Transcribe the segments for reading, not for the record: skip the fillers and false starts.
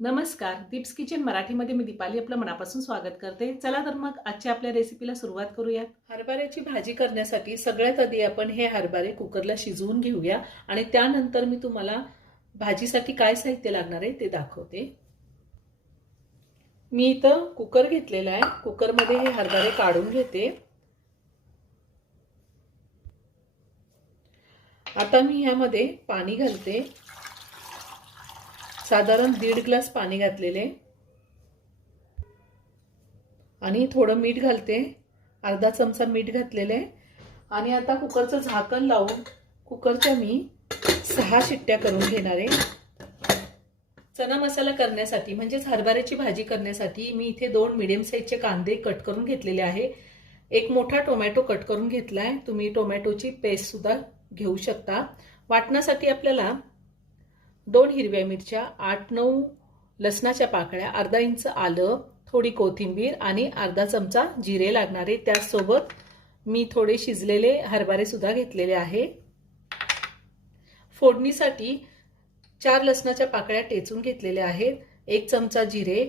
नमस्कार, दीप्स किचन मराठीमध्ये मी दीपाली आपलं मनापासून स्वागत करते। चला तर मग आजच्या आपल्या रेसिपीला सुरुवात करूयात। हरभऱ्याची भाजी करण्यासाठी सगळ्यात आधी आपण हे हरभरे कुकरला शिजवून घेऊया आणि त्यानंतर मी तुम्हाला भाजीसाठी काय साहित्य लागणार आहे ते दाखवते। मी इथं कुकर घेतलेला आहे, कुकरमध्ये हे हरभरे काढून घेते। आता मी ह्यामध्ये पाणी घालते, साधारण 1.5 ग्लास पाणी घातलेले आणि थोडं मीठ घालते, अर्धा चमचा मीठ घातलेले आणि आता कुकरचं झाकण लावून कुकरच्या मी 6 शिट्ट्या करून घेणार आहे। चना मसाला करण्यासाठी म्हणजेच हरभऱ्याची भाजी करण्यासाठी मी इथे 2 मीडियम साईजचे कांदे कट करून घेतलेले आहे। एक मोठा टोमॅटो कट करून घेतलाय, तुम्ही टोमॅटोची पेस्ट सुद्धा घेऊ शकता। वाटण्यासाठी आपल्याला 2 हिरव्या मिरच्या, 8-9 लसणाच्या पाकळ्या, अर्धा इंच आलं, थोडी कोथिंबीर आणि अर्धा चमचा जिरे लागणार आहे। त्यासोबत मी थोडे शिजलेले हरभरे सुद्धा घेतलेले आहे। फोडणीसाठी 4 लसणाच्या पाकळ्या टेचून घेतलेल्या आहेत, 1 चमचा जिरे,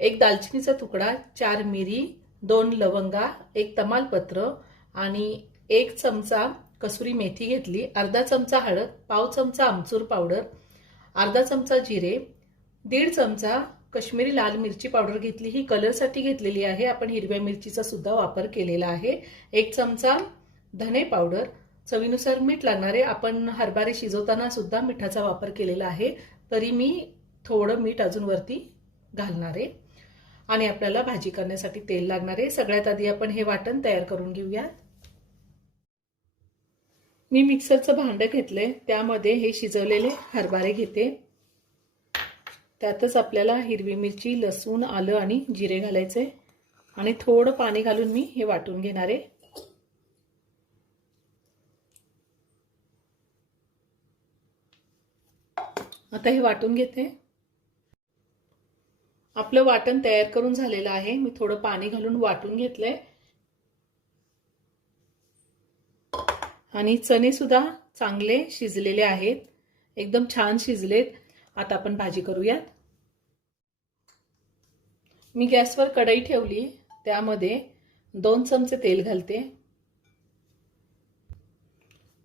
1 दालचिनीचा तुकडा, 4 मिरी, 2 लवंगा, 1 तमालपत्र आणि 1 चमचा कसुरी मेथी घेतली, अर्धा चमचा हळद, पाव चमचा आमचूर पावडर, अर्धा चमचा जिरे, 1.5 चमचा काश्मीरी लाल मिरची पावडर घेतली, ही कलरसाठी घेतलेली आहे, आपण हिरव्या मिरचीचा सुद्धा वापर केलेला आहे, 1 चमचा धने पावडर, चवीनुसार मीठ लागणार आहे। आपण हरभरे शिजवताना सुद्धा मिठाचा वापर केलेला आहे, तरी मी थोडं मीठ अजून वरती घालणार आहे आणि आपल्याला भाजी करण्यासाठी तेल लागणार आहे। सगळ्यात आधी आपण हे वाटण तयार करून घेऊया। मी मिक्सरचं भांडं घेतले, त्यामध्ये हे शिजवलेले हरभरे घेते, त्यातच आपल्याला हिरवी मिरची, लसूण, आलं आणि जिरे घालायचे आणि थोडं पाणी घालून मी हे वाटून घेणार आहे। आता हे वाटून घेते। आपलं वाटण तयार करून झालेलं आहे, मी थोडं पाणी घालून वाटून घेतलंय आणि चणे सुद्धा चांगले शिजलेले आहेत, एकदम छान शिजलेत। आता आपण भाजी करूयात। मी गॅसवर कढई ठेवली, त्यामध्ये 2 चमचे तेल घालते,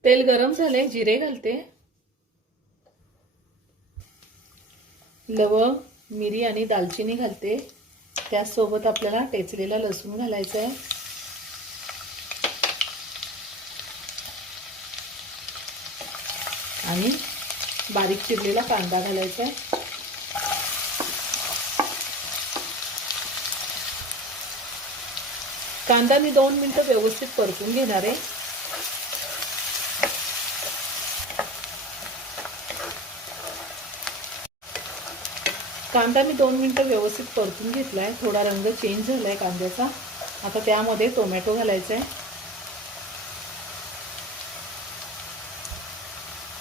तेल गरम झाले, जिरे घालते, लवंग, मिरी आणि दालचिनी घालते, त्यासोबत आपल्याला टेचलेला लसूण घालायचा आहे आणि बारीक चिरलेला कांदा घालायचा आहे। कांदा मी 2 मिनिटं व्यवस्थित परतून घेणार आहे। कांदा मी 2 मिनिटं व्यवस्थित परतून घेतलाय, थोडा रंग चेंज झालाय कांद्याचा। आता त्यामध्ये टोमॅटो घालायचा आहे,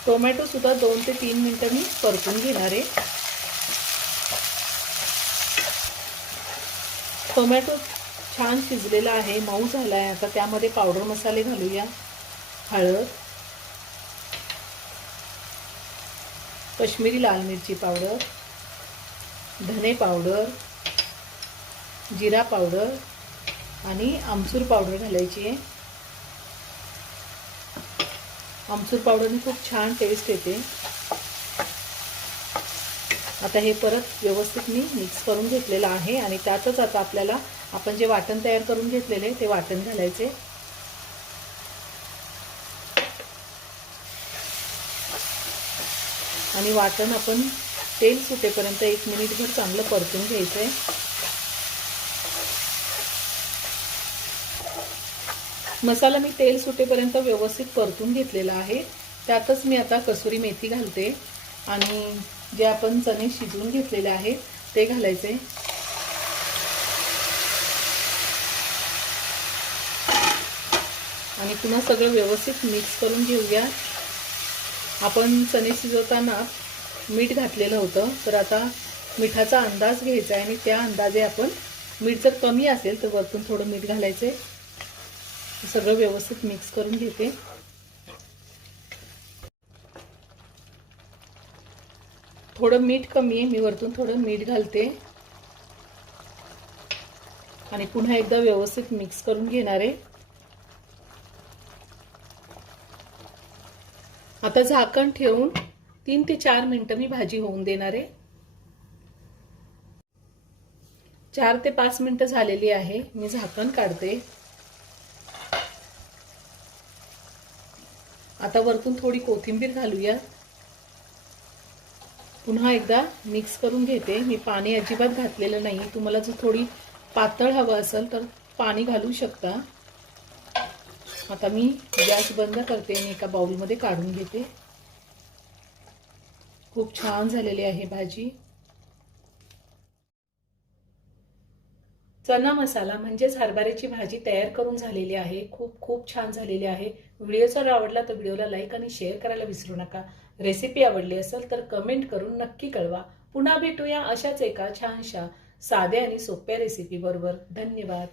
टोमॅटो सुद्धा 2 ते 3 मिनिटं मी परतून घेणार आहे। टोमॅटो छान शिजलेला आहे, मऊ झाला आहे। आता त्यामध्ये पावडर मसाले घालूया, हळद, काश्मीरी लाल मिरची पावडर, धने पावडर, जिरा पावडर आणि आमचूर पावडर घालायची आहे। आमचूर पावडरने खूप छान टेस्ट येते। आता हे परत व्यवस्थित मी मिक्स करून घेतलेलं आहे आणि त्यातच आता आपल्याला आपण जे वाटण तयार करून घेतलेले ते वाटण घालायचे आणि वाटण आपण तेल सुटेपर्यंत 1 मिनिटभर चांगलं परतून घ्यायचंय। मसाला मी तेल सुटेपर्यंत व्यवस्थित परतून घेतलेला आहे, त्यातच मी आता कसुरी मेथी घालते आणि जे आपण चणे शिजवून घेतलेले आहेत ते घालायचे आणि पुन्हा सगळं व्यवस्थित मिक्स करून घेऊया। आपण चणे शिजवताना मीठ घातलेलं होतं, तर आता मिठाचा अंदाज घ्यायचा आहे आणि त्या अंदाजे आपण मीठ जर कमी असेल तर वरतून थोडं मीठ घालायचे। सगळं व्यवस्थित मिक्स करून घेते। थोडं मीठ कमी आहे, मी वरतून थोडं मीठ घालते आणि पुन्हा एकदा व्यवस्थित मिक्स करून घेणार आहे. आता झाकण ठेवून 3 ते 4 मिनिटं मी भाजी होऊन देणार आहे. 4 ते 5 मिनिटं झालेली आहे. मी झाकण काढते. आता वरतून थोडी कोथिंबीर घालूया. पुन्हा एकदा मिक्स करून घेते. मी पाणी अजिबात घातलेलं नाही. तुम्हाला जर थोडी पातळ हवं असेल तर पाणी घालू शकता. आता मी गॅस बंद करते आणि एका बाउलमध्ये काढून घेते. खूप छान झालेली आहे भाजी. चना मसाला म्हणजेच हरभऱ्याची भाजी तयार करून झालेली आहे. खूप खूप छान झालेली आहे. व्हिडिओ जर आवडला तर व्हिडिओला लाईक आणि शेअर करायला विसरू नका. रेसिपी आवडली असेल तर कमेंट करून नक्की कळवा. पुन्हा भेटूया अशाच एका छानशा साध्या आणि सोप्या रेसिपी बरोबर. धन्यवाद.